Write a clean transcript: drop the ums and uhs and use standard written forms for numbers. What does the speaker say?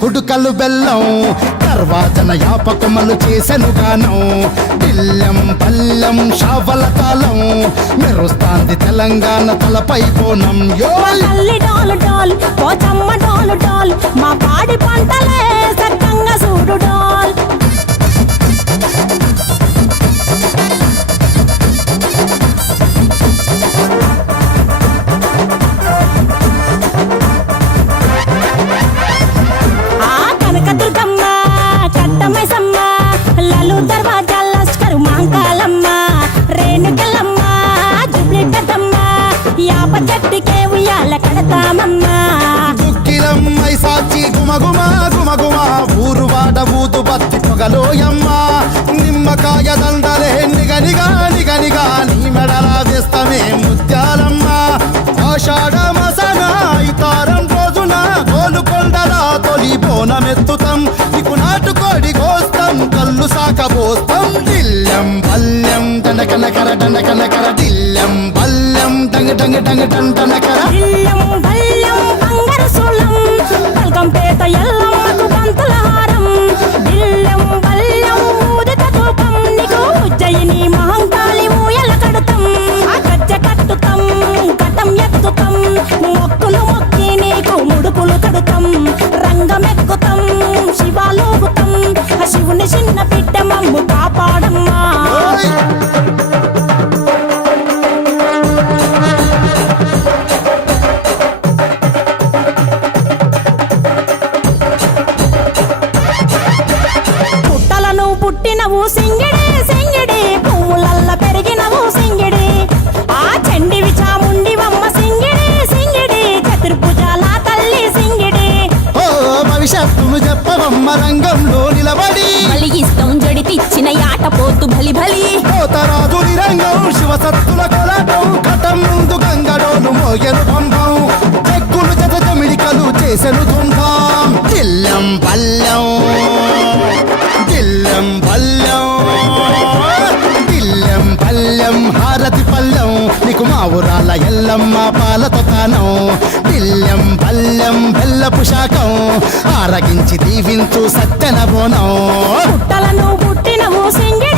కుడుకలు బెల్లం తర్వాతన యాపకమలు చేసెను గానం దిల్లెం పల్లెం షావల తాళం మెరుస్తాంది తెలంగాణ తలపై బోనం యో తల్లి డోలు డోల్ పోచమ్మ డోలు డోల్ మా పాడి పంటలే సక్కంగా చూడు డోల్ ఆ కనకదుర్గమ్మ కట్టమైసమ్మ లలు దర్వాజా లస్కరు మాంకాలమ్మ రేణుకెళ్ళమ్మ జుబ్లి పెద్దమ్మ యాప చెట్టుకే ఉయ్యాల కడతామమ్మ దుక్కిలమ్మై సాచి గుమగుమ గుమగుమ ఊరు వాడ ఊదు బత్తి పొగలోయమ్మ నిమ్మకాయ దండలే నిగనిగా నిగనిగా నీ మెడల వేస్తమే ముత్యాలమ్మ ఆషాఢ మసన ఇతారం రోజున గోలుకొండల తొలి బోనమెత్తుతాం నీకు నాటుకోడి కోస్తాం కళ్ళు సాకబోస్తాం దిల్లెం పల్లెం దండకనకర దండకనకర దిల్లెం పల్లెం డంగ డంగ డంగ డండనకర ఇల్లం బల్లం బంగారు సోలం బల్గంపేట ఎల్లమ్మకు పంతుల హారం ఇల్లం బల్లం ఊదిత ధూపం నీకు ఉజ్జయిని మహంకాళి ఊయల కడుతాం ఆ గజ్జ కట్టుతాం కటం ఎత్తుతాం మొక్కులు మొక్కి నీకు ముడుపులు కడుతాం రంగమెక్కుతాం శివాలోగుతాం ఆ శివుని చిన్న బిడ్డ మమ్ము కాపాడమ్మా పుట్టలను పుట్టినవు సింగిడి సింగిడి పువ్వులల్ల పెరిగినవు సింగిడి ఆ చండివి చాముండివమ్మ సింగిడి సింగిడి చతుర్భుజాల తల్లి సింగిడి ఓ భవిష్యత్తును చెప్పవమ్మ రంగంలో నిలబడి బలిగిస్తాం జడితిచ్చిన యాట పోతు బలి బలి పోతరాజు నిరంగం శివసత్తుల కొలాటం కటం ముందు గంగడోను మోగెను పంపం చెక్కులు జత జమిడికలు చేసెను తుంభం దిల్లెం పల్లెం దిల్లెం పల్లెం దిల్లెం పల్లెం హారతి పల్లెం నీకు మా ఊరాల ఎల్లమ్మ పాలతో కానం దిల్లెం పల్లెం బెల్లపు శాఖం ఆరగించి దీవించు సత్యన బోనం పుట్టలను పుట్టినవు సింగిడి